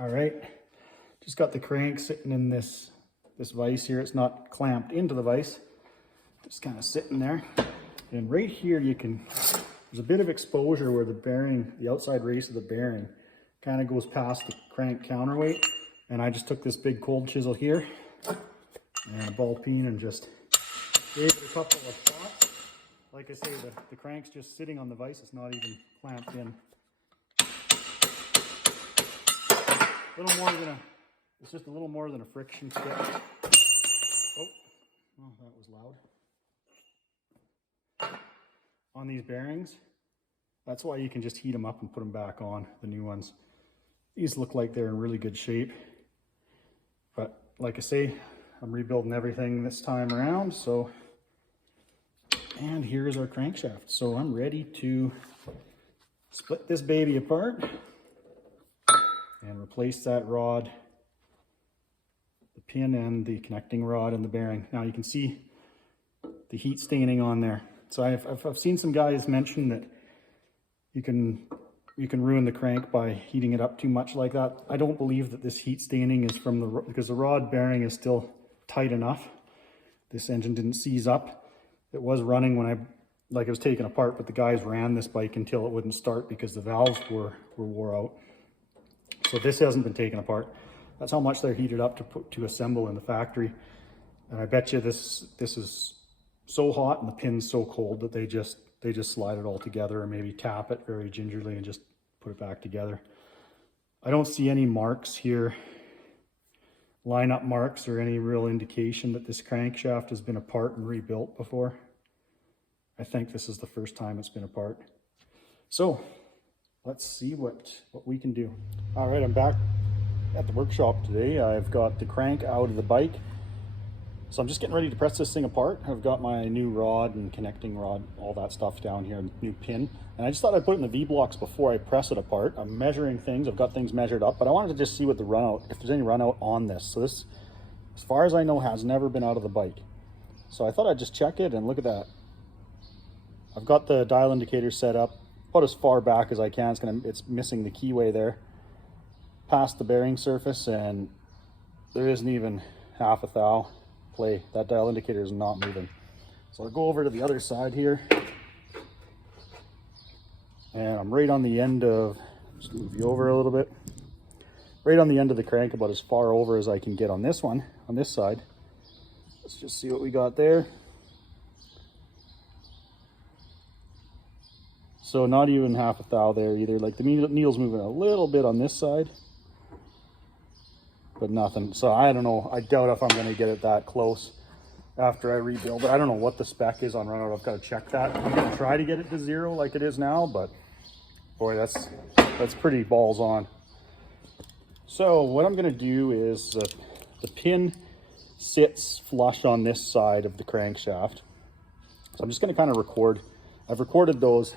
All right, just got the crank sitting in this vise here. It's not clamped into the vise, just kind of sitting there. And right here there's a bit of exposure where the bearing, the outside race of the bearing kind of goes past the crank counterweight. And I just took this big cold chisel here and a ball peen and just gave it a couple of shots. Like I say, the crank's just sitting on the vise. It's not even clamped in. It's just a little more than a friction stick. Oh, that was loud. On these bearings, that's why you can just heat them up and put them back on, the new ones. These look like they're in really good shape. But like I say, I'm rebuilding everything this time around, so. And here's our crankshaft. So I'm ready to split this baby apart and replace that rod, the pin and the connecting rod and the bearing. Now you can see the heat staining on there. So I've seen some guys mention that you can ruin the crank by heating it up too much like that. I don't believe that this heat staining is from because the rod bearing is still tight enough. This engine didn't seize up. It was running when it was taken apart, but the guys ran this bike until it wouldn't start because the valves were wore out. So this hasn't been taken apart. That's how much they're heated up to assemble in the factory. And I bet you this is so hot and the pin's so cold that they just slide it all together, or maybe tap it very gingerly and just put it back together. I don't see any marks here, lineup marks, or any real indication that this crankshaft has been apart and rebuilt before. I think this is the first time it's been apart. So let's see what we can do. All right, I'm back at the workshop today. I've got the crank out of the bike. So I'm just getting ready to press this thing apart. I've got my new rod and connecting rod, all that stuff down here, new pin. And I just thought I'd put it in the V-blocks before I press it apart. I'm measuring things, I've got things measured up, but I wanted to just see what the run out, if there's any run out on this. So this, as far as I know, has never been out of the bike. So I thought I'd just check it, and look at that. I've got the dial indicator set up about as far back as I can. It's missing the keyway there, past the bearing surface, and there isn't even half a thou play. That dial indicator is not moving. So I'll go over to the other side here, and I'm right on the end of, just move you over a little bit, right on the end of the crank, about as far over as I can get on this one, on this side. Let's just see what we got there. So not even half a thou there either. Like the needle's moving a little bit on this side, but nothing. So I don't know. I doubt if I'm going to get it that close after I rebuild it. I don't know what the spec is on runout. I've got to check that. I'm going to try to get it to 0 like it is now, but boy, that's pretty balls on. So what I'm going to do is the pin sits flush on this side of the crankshaft. So I'm just going to kind of record. I've recorded those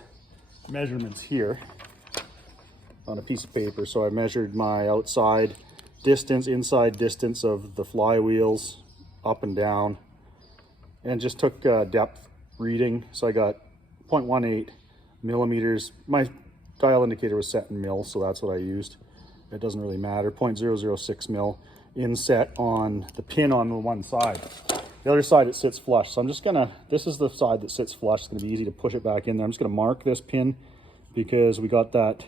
measurements here on a piece of paper. So I measured my outside distance, inside distance of the flywheels up and down, and just took depth reading. So I got 0.18 millimeters. My dial indicator was set in mil, so that's what I used. It doesn't really matter. 0.006 mil inset on the pin on the one side. The other side, it sits flush. So I'm just gonna, this is the side that sits flush. It's gonna be easy to push it back in there. I'm just gonna mark this pin because we got that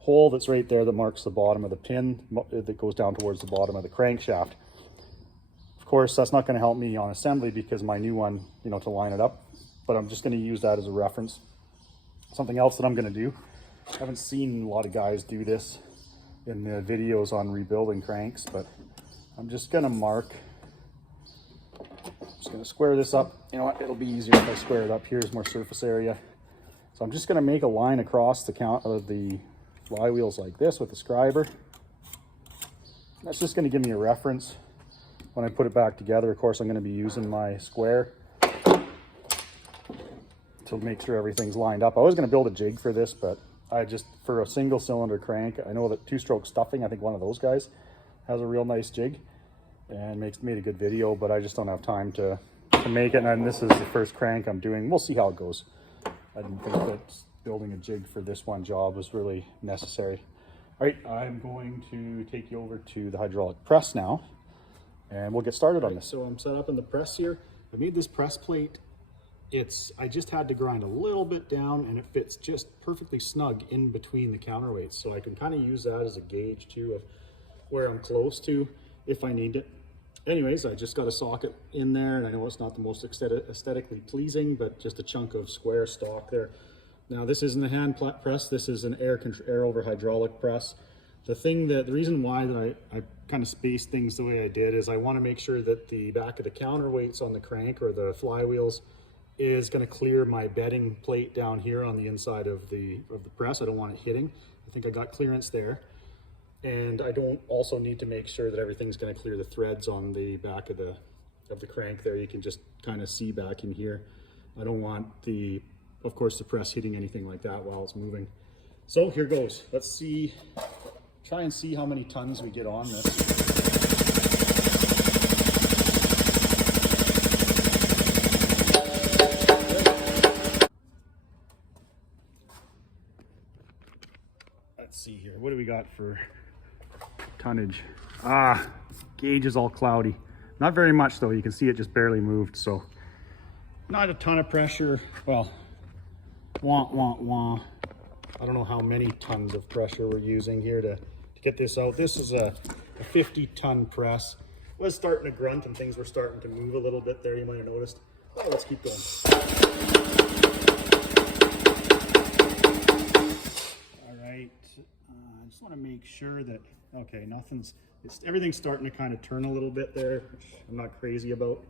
hole that's right there that marks the bottom of the pin that goes down towards the bottom of the crankshaft. Of course, that's not gonna help me on assembly because my new one, you know, to line it up, but I'm just gonna use that as a reference. Something else that I'm gonna do, I haven't seen a lot of guys do this in the videos on rebuilding cranks, but I'm just gonna mark. Just going to square this up. You know what, it'll be easier if I square it up. Here's more surface area. So I'm just going to make a line across the count of the flywheels like this with the scriber. That's just going to give me a reference when I put it back together. Of course, I'm going to be using my square to make sure everything's lined up. I was going to build a jig for this, but I just, for a single cylinder crank, I know that 2-stroke stuffing, I think one of those guys has a real nice jig and made a good video, but I just don't have time to make it. And this is the first crank I'm doing. We'll see how it goes. I didn't think that building a jig for this one job was really necessary. All right, I'm going to take you over to the hydraulic press now, and we'll get started on this. So I'm set up in the press here. I made this press plate. I just had to grind a little bit down, and it fits just perfectly snug in between the counterweights. So I can kind of use that as a gauge too of where I'm close to if I need it. Anyways, I just got a socket in there, and I know it's not the most aesthetically pleasing, but just a chunk of square stock there. Now this isn't a hand press, this is an air over hydraulic press. The reason why that I kind of spaced things the way I did is I want to make sure that the back of the counterweights on the crank or the flywheels is going to clear my bedding plate down here on the inside of the press. I don't want it hitting. I think I got clearance there. And I don't also need to make sure that everything's going to clear the threads on the back of the crank there. You can just kind of see back in here. I don't want of course, the press hitting anything like that while it's moving. So here goes. Let's try and see how many tons we get on this. Let's see here. What do we got for tonnage? Gauge is all cloudy. Not very much though. You can see it just barely moved. So not a ton of pressure. Well, I don't know how many tons of pressure we're using here to get this out. This is a 50-ton press. It was starting to grunt and things were starting to move a little bit there, you might have noticed. Oh, let's keep going. All right, I just want to make sure that, okay, everything's starting to kind of turn a little bit there, which I'm not crazy about.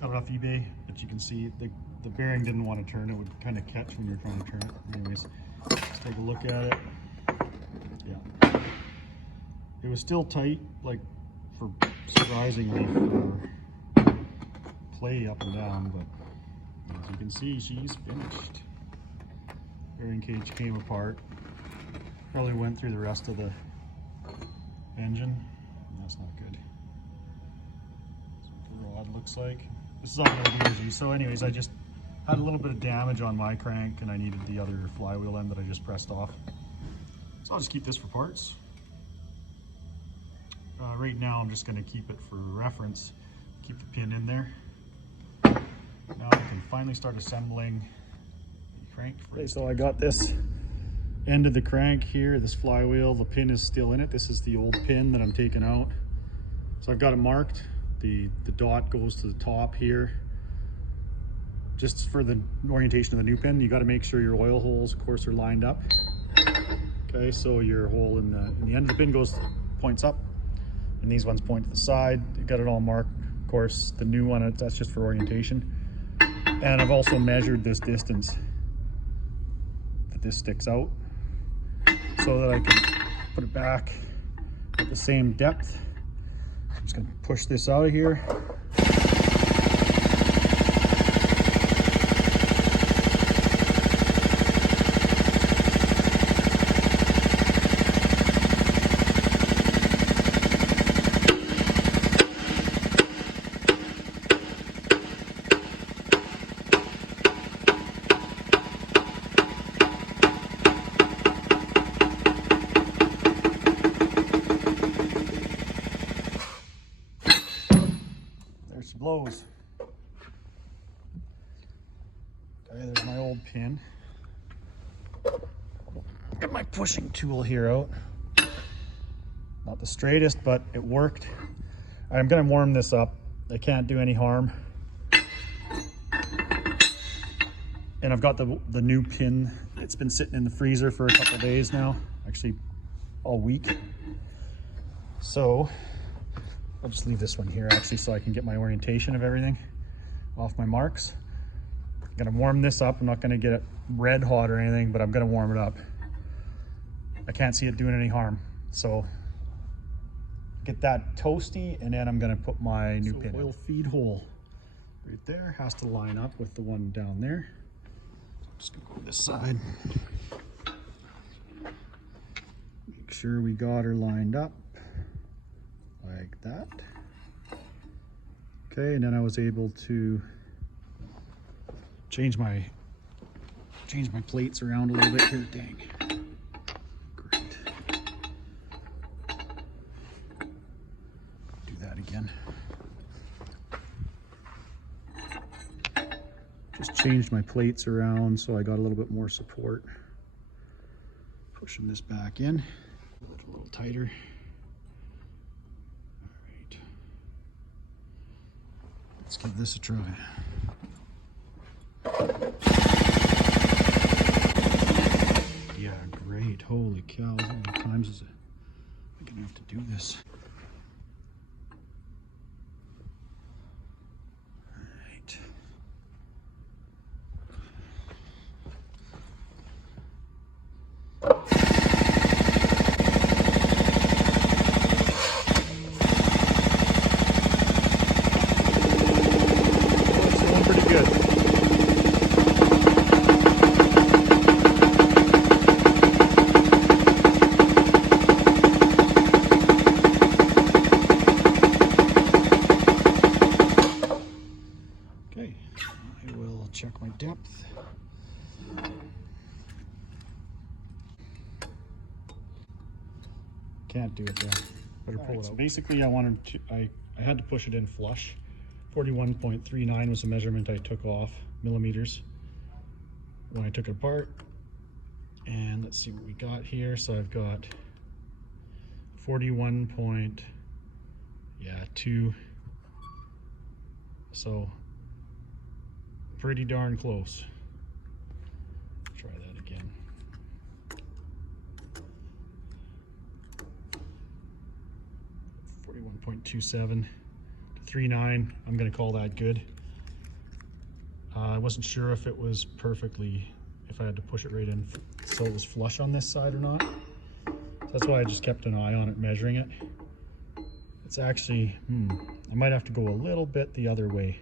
Got it off eBay, but you can see the bearing didn't want to turn. It would kind of catch when you're trying to turn it. Anyways, let's take a look at it. Yeah, it was still tight, like surprisingly for play up and down, but as you can see, she's finished. Bearing cage came apart. Probably went through the rest of the engine. That's not good. That's what the rod looks like. This is all easy. So anyways, I just had a little bit of damage on my crank and I needed the other flywheel end that I just pressed off. So I'll just keep this for parts. Right now I'm just going to keep it for reference. Keep the pin in there. Now I can finally start assembling the crank. Okay, so I got this end of the crank here, this flywheel. The pin is still in it. This is the old pin that I'm taking out. So I've got it marked. The dot goes to the top here. Just for the orientation of the new pin, you got to make sure your oil holes, of course, are lined up. Okay, so your hole in the end of the pin points up, and these ones point to the side. You got it all marked. Of course, the new one, that's just for orientation. And I've also measured this distance that this sticks out, so that I can put it back at the same depth. I'm just going to push this out of here. There's some blows. Okay, there's my old pin. Get my pushing tool here out. Not the straightest, but it worked. I'm gonna warm this up. I can't do any harm. And I've got the new pin. It's been sitting in the freezer for a couple of days now. Actually, all week. So I'll just leave this one here actually so I can get my orientation of everything off my marks. I'm gonna warm this up. I'm not gonna get it red hot or anything, but I'm gonna warm it up. I can't see it doing any harm. So get that toasty, and then I'm gonna put my new pin in. Oil feed hole right there has to line up with the one down there. Just gonna go this side. Make sure we got her lined up like that. Okay, and then I was able to change my plates around a little bit here. Dang. Great. Do that again. Just changed my plates around so I got a little bit more support. Pushing this back in, a little tighter. All right. Let's give this a try. Yeah, great. Holy cow, how many times is it? I'm gonna have to do this. All right. It's going pretty good. Okay, I will check my depth. Can't do it there. Better pull it out. So basically I had to push it in flush. 41.39 was the measurement I took off, millimeters, when I took it apart. And let's see what we got here. So I've got 41.2. So pretty darn close. Try that again. .27 to 39. I'm going to call that good. I wasn't sure if it was perfectly, if I had to push it right in so it was flush on this side or not. So that's why I just kept an eye on it, measuring it. It's actually, I might have to go a little bit the other way.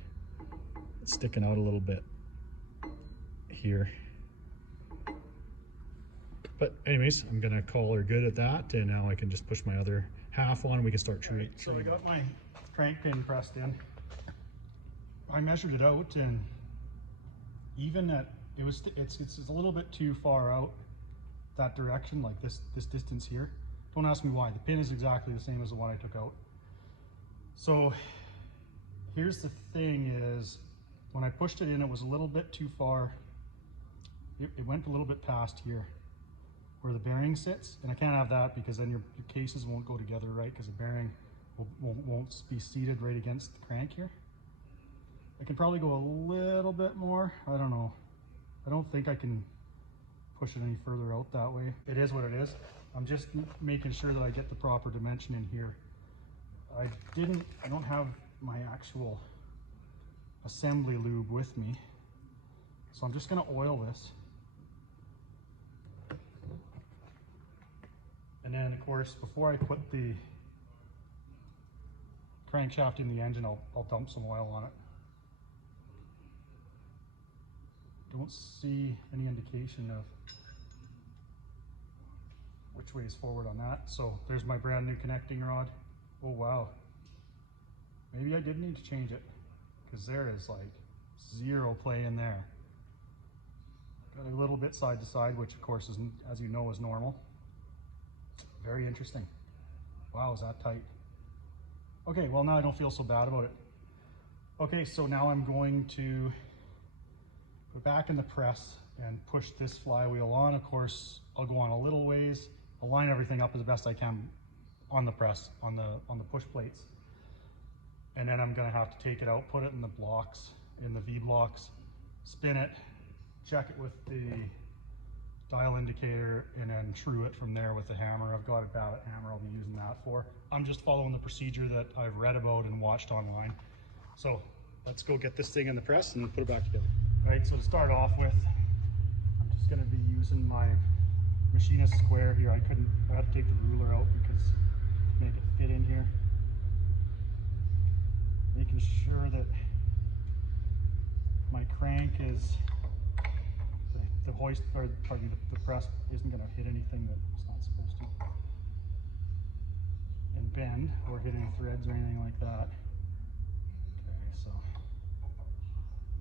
It's sticking out a little bit here. But anyways, I'm going to call her good at that, and now I can just push my other half on, we can start treating. So I got my crank pin pressed in. I measured it out, and even at it's a little bit too far out that direction, like this distance here. Don't ask me why. The pin is exactly the same as the one I took out. So here's the thing is, when I pushed it in, it was a little bit too far. It went a little bit past here where the bearing sits, and I can't have that because then your cases won't go together right, because the bearing won't be seated right against the crank here. I can probably go a little bit more. I don't know. I don't think I can push it any further out that way. It is what it is. I'm just making sure that I get the proper dimension in here. I don't have my actual assembly lube with me, so I'm just going to oil this. And then, of course, before I put the crankshaft in the engine, I'll dump some oil on it. Don't see any indication of which way is forward on that. So there's my brand new connecting rod. Oh wow. Maybe I did need to change it, because there is like zero play in there. Got a little bit side to side, which of course is, as you know, is normal. Very interesting. Wow, is that tight? Okay, well now I don't feel so bad about it. Okay, so now I'm going to put back in the press and push this flywheel on. Of course, I'll go on a little ways. I'll line everything up as best I can on the press, on the push plates. And then I'm gonna have to take it out, put it in the blocks, in the V blocks, spin it, check it with the dial indicator, and then true it from there with the hammer. I've got a ballet hammer I'll be using that for. I'm just following the procedure that I've read about and watched online. So let's go get this thing in the press and put it back together. All right, so to start off with, I'm just going to be using my machinist square here. I had to take the ruler out because to make it fit in here. Making sure that my crank is, the hoist, or pardon me, the press isn't going to hit anything that it's not supposed to. And bend or hit any threads or anything like that. Okay, so,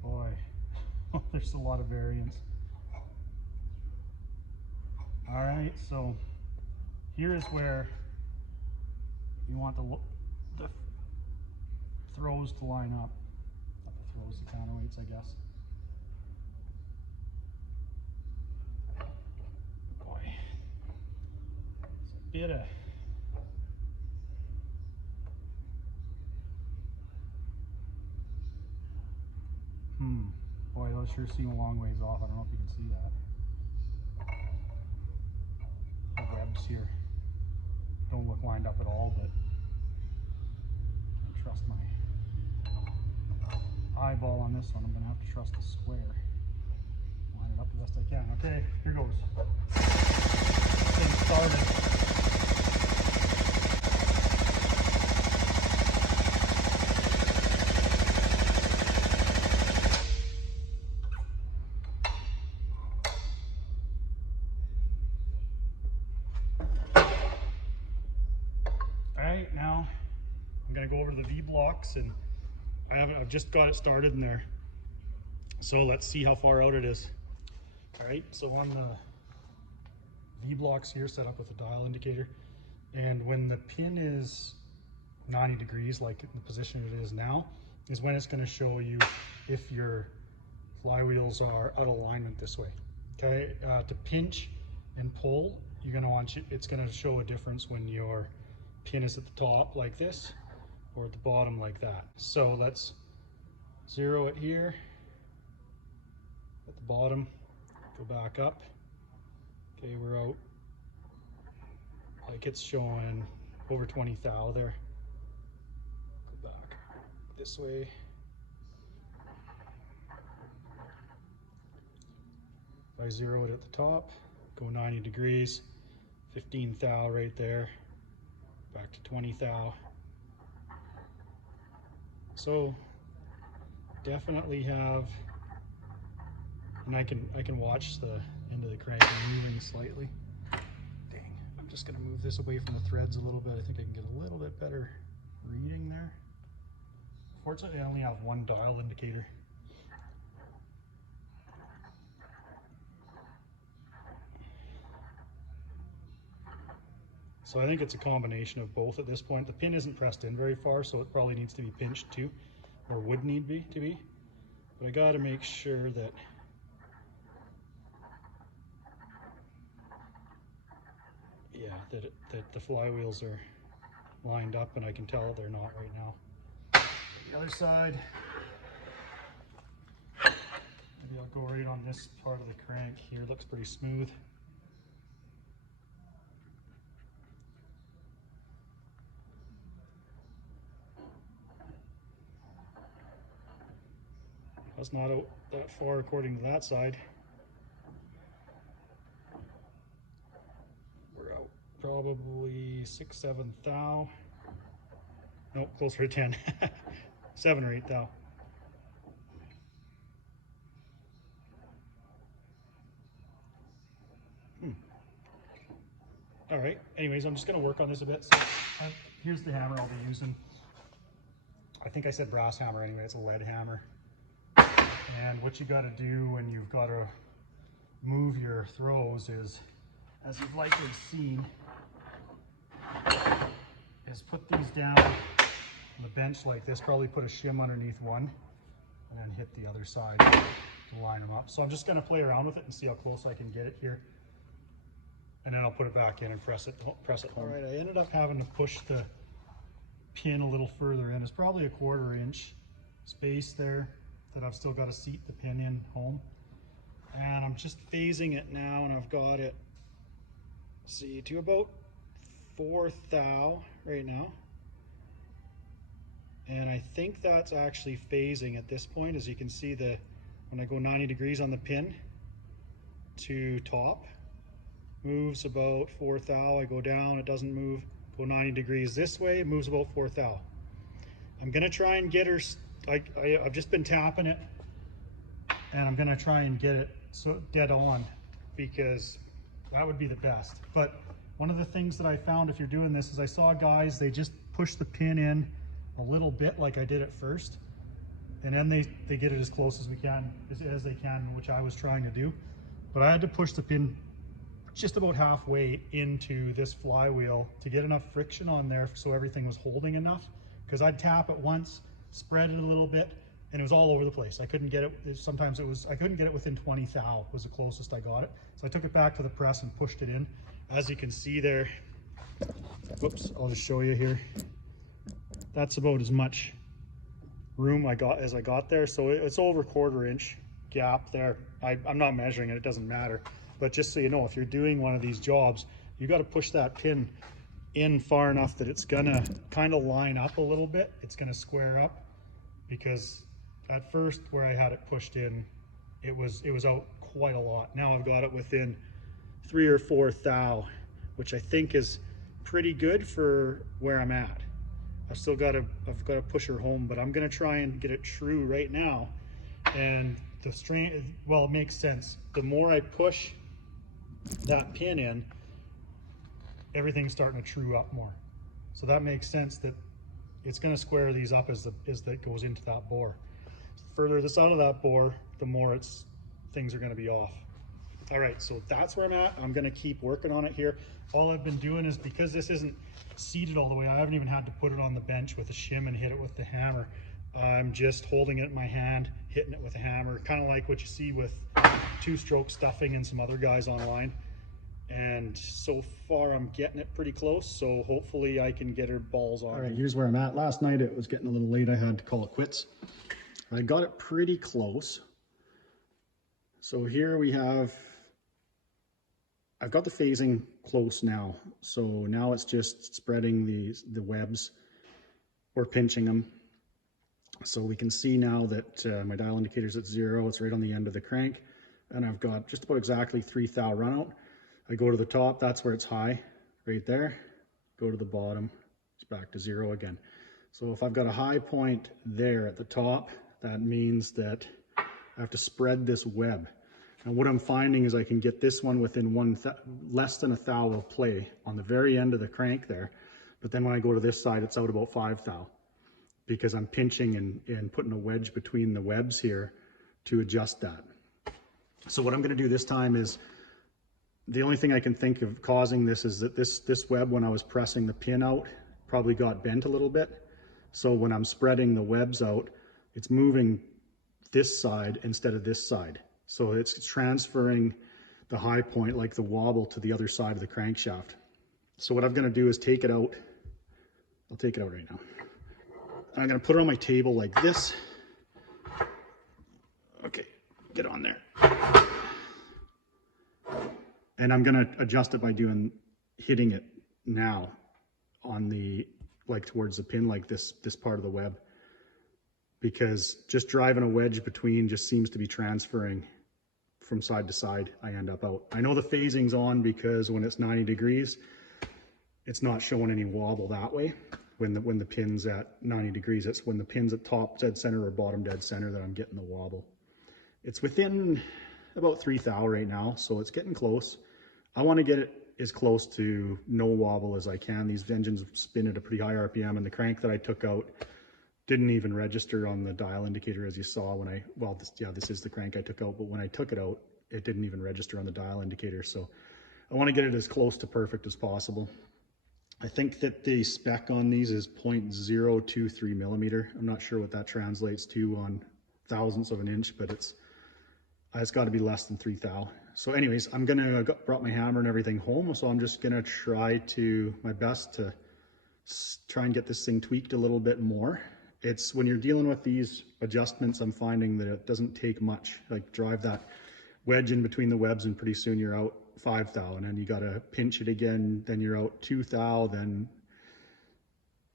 boy, there's a lot of variance. All right, so here is where you want the throws to line up. Not the throws, the counterweights, I guess. Boy, it's a bit of boy, those sure seem a long ways off. I don't know if you can see that. The webs here don't look lined up at all, but I can't trust my eyeball on this one. I'm gonna have to trust the square. Line it up the best I can. Okay, here goes. Getting started. Alright, now I'm going to go over to the V blocks, and I've just got it started in there. So let's see how far out it is. Alright, so on the V blocks here, set up with a dial indicator, and when the pin is 90 degrees, like the position it is now, is when it's going to show you if your flywheels are out of alignment this way. Okay, to pinch and pull, you're going to want it's going to show a difference when your pin is at the top like this or at the bottom like that. So let's zero it here at the bottom, go back up. Okay, we're out, like it's showing over 20 thou there. Go back this way. If I zero it at the top, go 90 degrees, 15 thou right there. Back to 20 thou. So definitely have, and I can watch the end of the crank moving slightly. Dang, I'm just gonna move this away from the threads a little bit. I think I can get a little bit better reading there. Fortunately, I only have one dial indicator. So I think it's a combination of both at this point. The pin isn't pressed in very far, so it probably needs to be pinched too, or would need to be. But I got to make sure that that the flywheels are lined up, and I can tell they're not right now. The other side, maybe I'll go right on this part of the crank here. It looks pretty smooth. That's not out that far according to that side. We're out probably 6-7 thou. Nope, closer to 10. 7 or 8 thou. All right, anyways, I'm just gonna work on this a bit. So here's the hammer I'll be using. I think I said brass hammer anyway, it's a lead hammer. And what you gotta do when you've gotta move your throws is, as you've likely seen, is put these down on the bench like this, probably put a shim underneath one, and then hit the other side to line them up. So I'm just gonna play around with it and see how close I can get it here. And then I'll put it back in and press it home. All right, I ended up having to push the pin a little further in. It's probably a 1/4 inch space there that I've still got to seat the pin in home. And I'm just phasing it now, and I've got it, see, to about 4 thou right now. And I think that's actually phasing at this point. As you can see, when I go 90 degrees on the pin to top, moves about 4 thou. I go down, it doesn't move. Go 90 degrees this way, it moves about 4 thou. I'm gonna try and get her, I've just been tapping it, and I'm gonna try and get it so dead on, because that would be the best. But one of the things that I found if you're doing this is I saw guys, they just push the pin in a little bit like I did at first, and then they get it as close as they can, which I was trying to do. But I had to push the pin just about halfway into this flywheel to get enough friction on there so everything was holding enough, because I'd tap it once, spread it a little bit, and it was all over the place. I couldn't get it, sometimes I couldn't get it within 20 thou was the closest I got it. So I took it back to the press and pushed it in. As you can see there, whoops, I'll just show you here. That's about as much room as I got there. So it's over 1/4 inch gap there. I'm not measuring it, it doesn't matter. But just so you know, if you're doing one of these jobs, you got to push that pin in far enough that it's gonna kind of line up a little bit. It's gonna square up, because at first where I had it pushed in, it was out quite a lot. Now I've got it within 3 or 4 thou, which I think is pretty good for where I'm at. I've got to push her home, but I'm gonna try and get it true right now. And the strain, well, it makes sense. The more I push that pin in, everything's starting to true up more. So that makes sense that it's going to square these up as that goes into that bore. The further this out of that bore, the more things are going to be off. All right, so that's where I'm at. I'm going to keep working on it here. All I've been doing is, because this isn't seated all the way, I haven't even had to put it on the bench with a shim and hit it with the hammer. I'm just holding it in my hand, hitting it with a hammer, kind of like what you see with two-stroke stuffing and some other guys online. And so far I'm getting it pretty close, so hopefully I can get her balls on. All right, here's where I'm at. Last night it was getting a little late. I had to call it quits. I got it pretty close. So here I've got the phasing close now. So now it's just spreading the webs or pinching them. So we can see now that my dial indicator's at 0. It's right on the end of the crank. And I've got just about exactly 3 thou run out. I go to the top, that's where it's high, right there. Go to the bottom, it's back to 0 again. So if I've got a high point there at the top, that means that I have to spread this web. And what I'm finding is I can get this one within less than 1 thou of play on the very end of the crank there. But then when I go to this side, it's out about 5 thou, because I'm pinching and putting a wedge between the webs here to adjust that. So what I'm going to do this time is, the only thing I can think of causing this is that this web, when I was pressing the pin out, probably got bent a little bit. So when I'm spreading the webs out, it's moving this side instead of this side. So it's transferring the high point, like the wobble, to the other side of the crankshaft. So what I'm going to do is take it out. I'll take it out right now. And I'm going to put it on my table like this. Okay, get on there. And I'm going to adjust it by hitting it now on towards the pin, like this part of the web, because just driving a wedge between just seems to be transferring from side to side. I end up out. I know the phasing's on because when it's 90 degrees, it's not showing any wobble that way. When the pin's at 90 degrees, it's when the pin's at top dead center or bottom dead center that I'm getting the wobble. It's within about 3 thou right now, so it's getting close. I want to get it as close to no wobble as I can. These engines spin at a pretty high RPM, and the crank that I took out didn't even register on the dial indicator, as you saw when this is the crank I took out, but when I took it out, it didn't even register on the dial indicator. So I want to get it as close to perfect as possible. I think that the spec on these is 0.023 millimeter. I'm not sure what that translates to on thousandths of an inch, but it's got to be less than 3 thou. So anyways, I brought my hammer and everything home, so I'm just gonna try my best to try and get this thing tweaked a little bit more. It's when you're dealing with these adjustments, I'm finding that it doesn't take much. Like drive that wedge in between the webs, and pretty soon you're out 5 thou, and then you got to pinch it again, then you're out 2 thou, then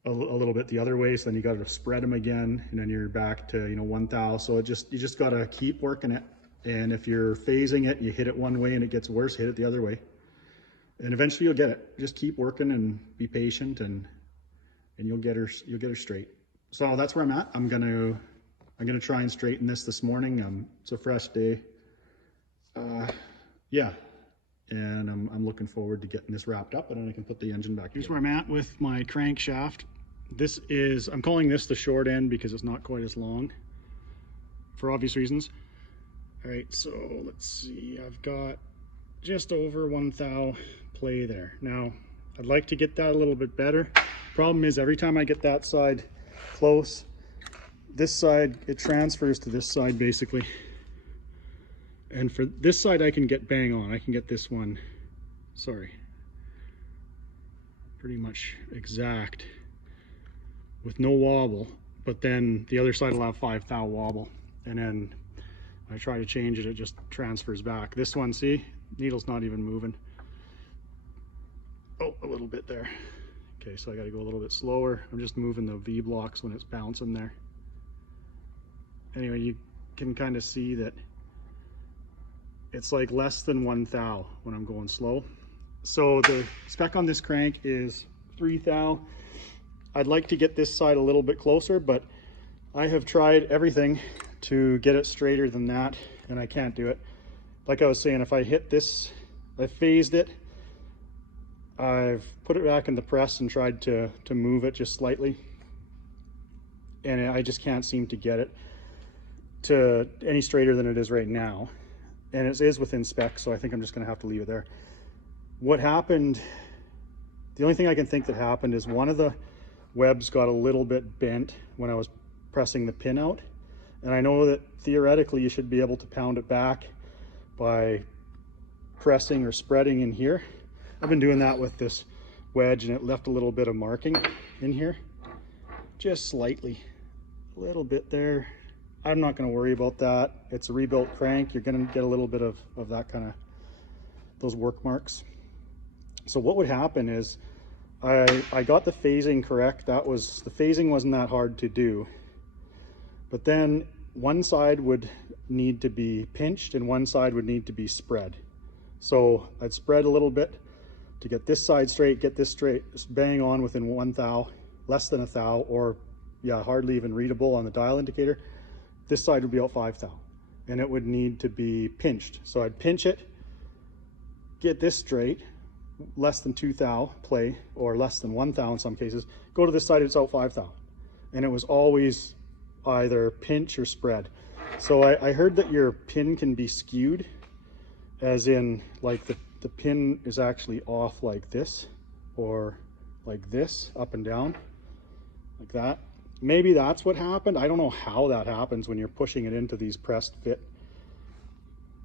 a little bit the other way, so then you got to spread them again, and then you're back to, you know, 1 thou. So you just got to keep working it, and if you're phasing it, you hit it one way and it gets worse, hit it the other way, and eventually you'll get it. Just keep working and be patient, and you'll get her straight. So that's where I'm at. I'm gonna try and straighten this morning. It's a fresh day. Yeah, and I'm looking forward to getting this wrapped up, and then I can put the engine back. Here's where I'm at with my crankshaft. I'm calling this the short end because it's not quite as long, for obvious reasons. All right, so let's see. I've got just over 1 thou play there. Now, I'd like to get that a little bit better. Problem is, every time I get that side close, this side, it transfers to this side basically. And for this side, I can get bang on. I can get this one, sorry, pretty much exact with no wobble. But then the other side will have 5 thou wobble. And then I try to change it, it just transfers back. This one, see, needle's not even moving. Oh, a little bit there. Okay, so I got to go a little bit slower. I'm just moving the V blocks when it's bouncing there. Anyway, you can kind of see that it's like less than 1 thou when I'm going slow. So the spec on this crank is 3 thou. I'd like to get this side a little bit closer, but I have tried everything to get it straighter than that, and I can't do it. Like I was saying, if I hit this, I phased it, I've put it back in the press and tried to move it just slightly, and I just can't seem to get it to any straighter than it is right now. And it is within spec, so I think I'm just gonna have to leave it there. What happened, the only thing I can think that happened is one of the webs got a little bit bent when I was pressing the pin out. And I know that theoretically you should be able to pound it back by pressing or spreading in here. I've been doing that with this wedge, and it left a little bit of marking in here, just slightly, a little bit there. I'm not going to worry about that. It's a rebuilt crank. You're going to get a little bit of that kind of, those work marks. So what would happen is I got the phasing correct. The phasing wasn't that hard to do, but then one side would need to be pinched and one side would need to be spread. So I'd spread a little bit to get this side straight, get this straight, bang on within 1 thou, less than 1 thou, or yeah, hardly even readable on the dial indicator. This side would be out 5 thou, and it would need to be pinched. So I'd pinch it, get this straight, less than 2 thou play, or less than 1 thou in some cases, go to this side, it's out 5 thou. And it was always either pinch or spread. So I heard that your pin can be skewed, as in like the pin is actually off like this, or like this, up and down, like that. Maybe that's what happened. I don't know how that happens when you're pushing it into these pressed fit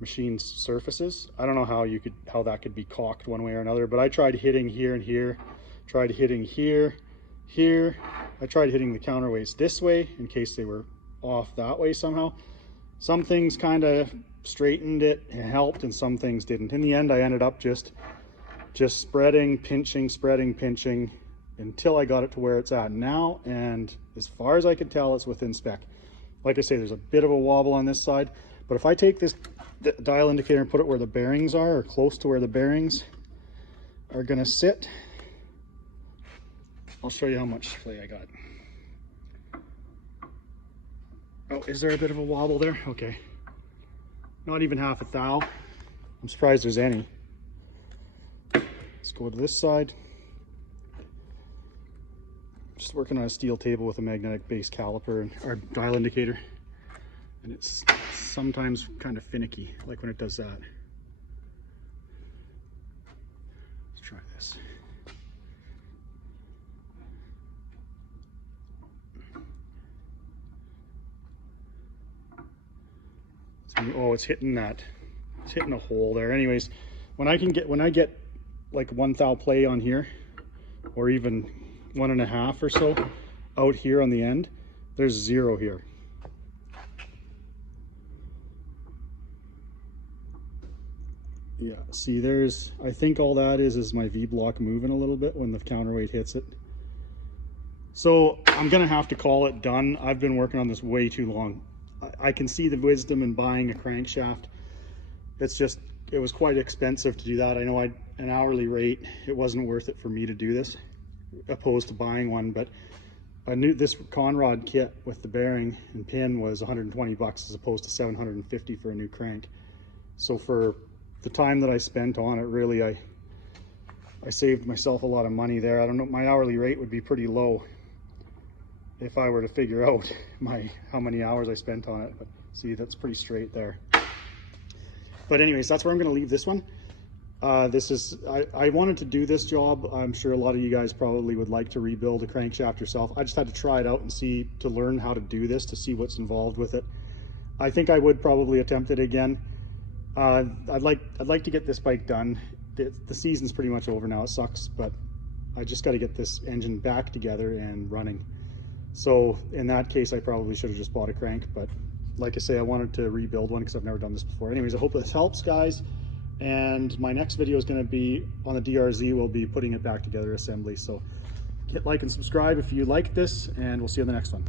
machine surfaces. I don't know how that could be cocked one way or another, but I tried hitting here and here, tried hitting here, here. I tried hitting the counterweights this way in case they were off that way somehow. Some things kind of straightened it and helped, and some things didn't. In the end, I ended up just spreading, pinching, spreading, pinching, until I got it to where it's at now, and as far as I could tell, it's within spec. Like I say, there's a bit of a wobble on this side, but if I take this dial indicator and put it where the bearings are, or close to where the bearings are gonna sit, I'll show you how much play I got. Oh, is there a bit of a wobble there? Okay. Not even 1/2 thou. I'm surprised there's any. Let's go to this side. Just working on a steel table with a magnetic base caliper and our dial indicator, and it's sometimes kind of finicky, like when it does that. Let's try this. Oh, it's hitting that. It's hitting a hole there. Anyways, when I get like 1 thou play on here, or even 1.5 or so out here on the end, there's 0 here. Yeah, see there's, I think all that is my V-block moving a little bit when the counterweight hits it. So I'm gonna have to call it done. I've been working on this way too long. I can see the wisdom in buying a crankshaft. It's just, it was quite expensive to do that. I know an hourly rate, it wasn't worth it for me to do this, opposed to buying one, but I knew this Conrod kit with the bearing and pin was 120 bucks as opposed to 750 for a new crank. So for the time that I spent on it, really, I saved myself a lot of money there. I don't know, my hourly rate would be pretty low if I were to figure out how many hours I spent on it. But see, that's pretty straight there. But anyways, that's where I'm going to leave this one. This is, I wanted to do this job. I'm sure a lot of you guys probably would like to rebuild a crankshaft yourself. I just had to try it out and see, to learn how to do this, to see what's involved with it. I think I would probably attempt it again. I'd like to get this bike done. The season's pretty much over now. It sucks, but I just got to get this engine back together and running. So in that case, I probably should have just bought a crank, but like I say, I wanted to rebuild one because I've never done this before. Anyways, I hope this helps, guys. And my next video is going to be on the DRZ. We'll be putting it back together assembly. So hit like and subscribe if you like this, and we'll see you in the next one.